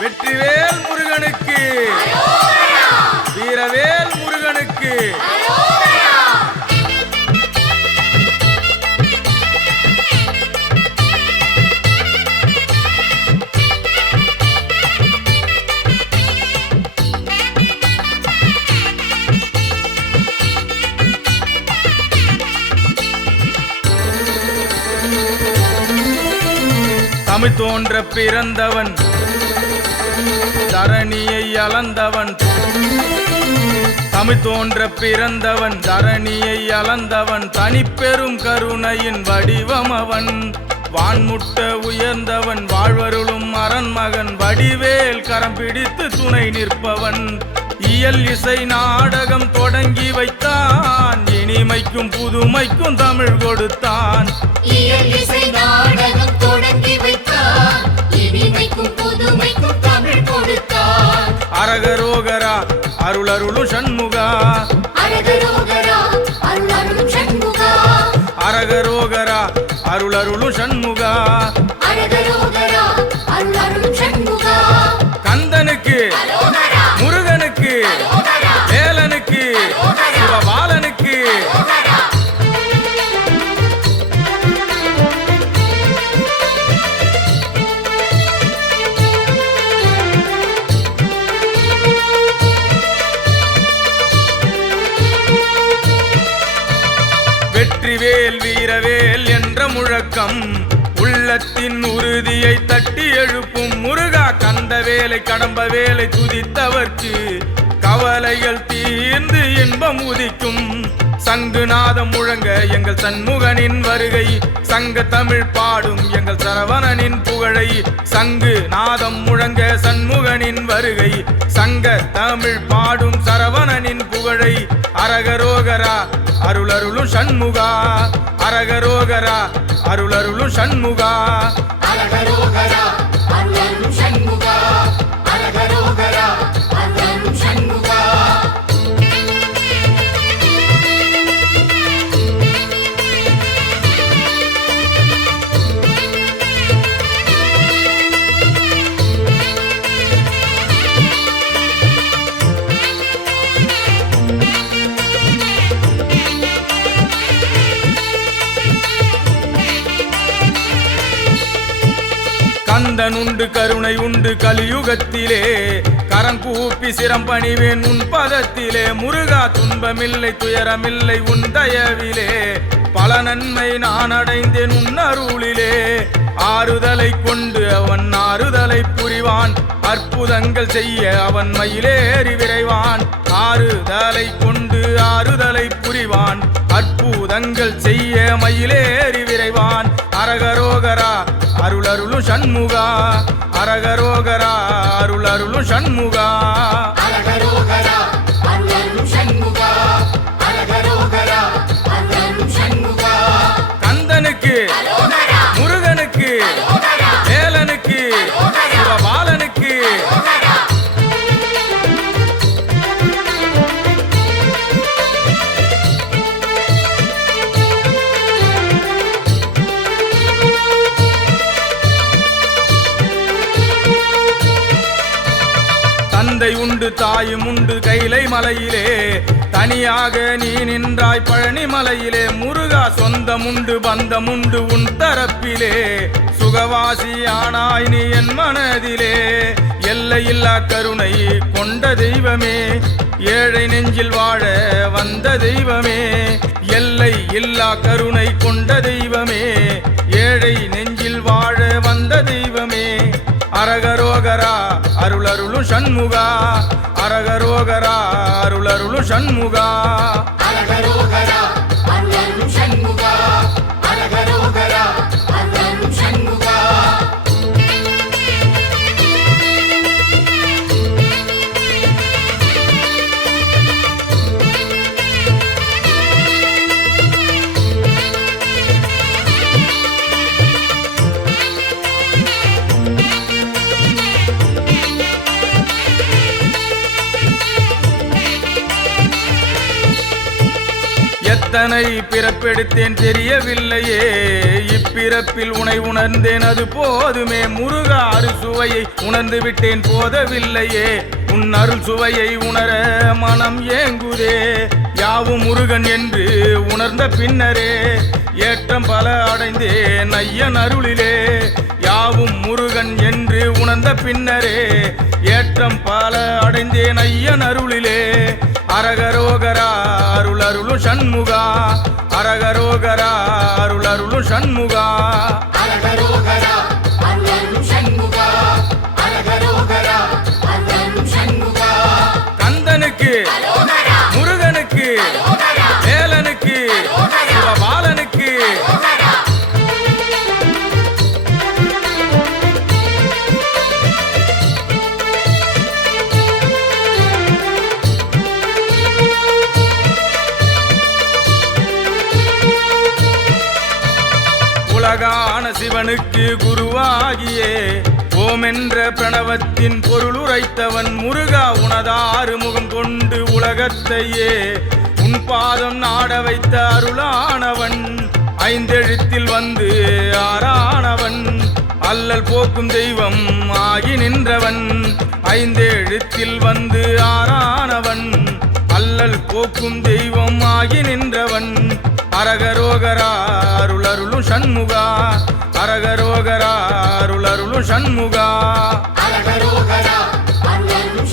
வெற்றிவேல் முருகனுக்கு, வீரவேல் முருகனுக்கு. தமிழ் தோன்ற பிறந்தவன், தரணியை அளந்தவன். தமிழ் தோன்ற பிறந்தவன், தரணியை அளந்தவன். தனிப்பெரும் கருணையின் வடிவமவன், வான்முட்ட உயர்ந்தவன். வாழ்வருளும் அரண்மகன், வடிவேல் கரம் பிடித்து துணை நிற்பவன். இயல் இசை நாடகம் தொடங்கி வைத்தான், இனிமைக்கும் புதுமைக்கும் தமிழ் கொடுத்தான். இயல் இசை நாடகம் தொடங்கி வைத்தான், இனிமைக்கும் புதுமைக்கும் தமிழ் கொடுத்தான். அரகரோகரா அருளருளும் சண்முகா, அரகரோகரா அருளருளும் சண்முகா, அரகரோகரா அருளருளும் சண்முகா. அரகரோகரா அருளருளும் சண்முகா. கந்தனுக்கு, முருகனுக்கு, வேலனுக்கு, சிவபாலனுக்கு. வெற்றிவேல் வீரவேல் என்ற முழக்கம் உள்ளத்தின் உறுதியை தட்டி எழுப்பும். முருகா கந்த வேலை கடம்ப வேலை துதித்தவர்க்கு கவலைகள் தீர்ந்து இன்பம் உதிக்கும். சங்குநாதம் முழங்க எங்கள் சண்முகனின் வருகை, சங்க தமிழ் பாடும் எங்கள் சரவணனின் புகழை. சங்கு நாதம் முழங்க சண்முகனின் வருகை, சங்க தமிழ் பாடும் சரவணனின் புகழை. அரகரோகரா அருளருளும் சண்முகா, அரகரோகரா அருளருளும் சண்முகா. அரகரோகரா அருளருளும் சண்முகா, அரகரோகரா அருளருளும் சண்முகா. கந்தன் உண்டு கருணை உண்டு கலியுகத்திலே, கரங்கூப்பி சிரம் பணிவேன் உன் பதத்திலே. முருகா துன்பமில்லை துயரமில்லை உன் தயவிலே, பல நன்மை நான் அடைந்தேன் உன் அருளிலே. ஆறுதலை கொண்டு அவன் ஆறுதலை புரிவான், அற்புதங்கள் செய்ய அவன் மயிலேறி விரைவான். ஆறுதலை கொண்டு ஆறுதலை புரிவான், அற்புதங்கள் செய்ய மயிலேறி விரைவான். அரகரோகரா அருளருளும் சண்முகா, அரகரோகரா அருளருளும் சண்முகா. அரகரோகரா அருளருளும் சண்முகா, அரகரோகரா அருளருளும் சண்முகா. கந்தனுக்கு, முருகனுக்கு, வேலனுக்கு, சிவபாலனுக்கு. தந்தை உண்டு தாயும் உண்டு கைலை மலையிலே, தனியாக நீ நின்றாய் பழனி மலையிலே. முருகா சொந்தம் உண்டு பந்தம் உண்டு உன் தரப்பிலே, சுகவாசியானாய் நீ என் மனதிலே. எல்லையில்லா கருணை கொண்ட தெய்வமே, ஏழை நெஞ்சில் வாழ வந்த தெய்வமே. எல்லை இல்லா கருணை கொண்ட தெய்வமே, ஏழை நெஞ்சில் வாழ வந்த தெய்வமே. அரகரோகரா அருளருளும் சண்முகா, அரகரோகரா அருளருளும் சண்முகா. அரகரோகரா அருளருளும் சண்முகா, அரகரோகரா அருளருளும் சண்முகா. எத்தனை பிறப்பெடுத்தேன் தெரியவில்லையே, இப்பிறப்பு பிறப்பில் உனை உணர்ந்தேன் அது போதுமே முருகா அறுசுவையை உணர்ந்து விட்டேன் போதவில்லையே உன் அருள் சுவையை உணர மனம் ஏங்குதே யாவும் முருகன் என்று உணர்ந்த பின்னரே ஏற்றம் பல அடைந்தேன் ஐயன் அருளிலே யாவும் முருகன் என்று உணர்ந்த பின்னரே ஏற்றம் பல அடைந்தேன் ஐயன் அருளிலே அரகரோகரா அருள் அருளும் சண்முகா அரகரோகரா அருள் அருளும் சண்முகா அரகரோகரா அருளருளும் சண்முகா அரகரோகரா அருளருளும் சண்முகா கந்தனுக்கு அரோகரா முருகனுக்கு அரோகரா வேலனுக்கு சிவபாலனுக்கு அரோகரா உலகான சிவனுக்கு குருவாகியே ஓம் என்ற பிரணவத்தின் பொருள் உரைத்தவன் முருகா உனதாறு முகம் கொண்டு உலகத்தையே உன் பாதம் நாட வைத்த அருளானவன் ஐந்தெழுத்தில் வந்து ஆறானவன் அல்லல் போக்கும் தெய்வம் ஆகி நின்றவன் ஐந்தெழுத்தில் வந்து ஆறானவன் அல்லல் போக்கும் தெய்வம் ஆகி நின்றவன் அரகரோகரா அருள் அருளும் சண்முகா அரகரோகரா அருள் அருளும் சண்முகா அரகரோகரா அருளருளும்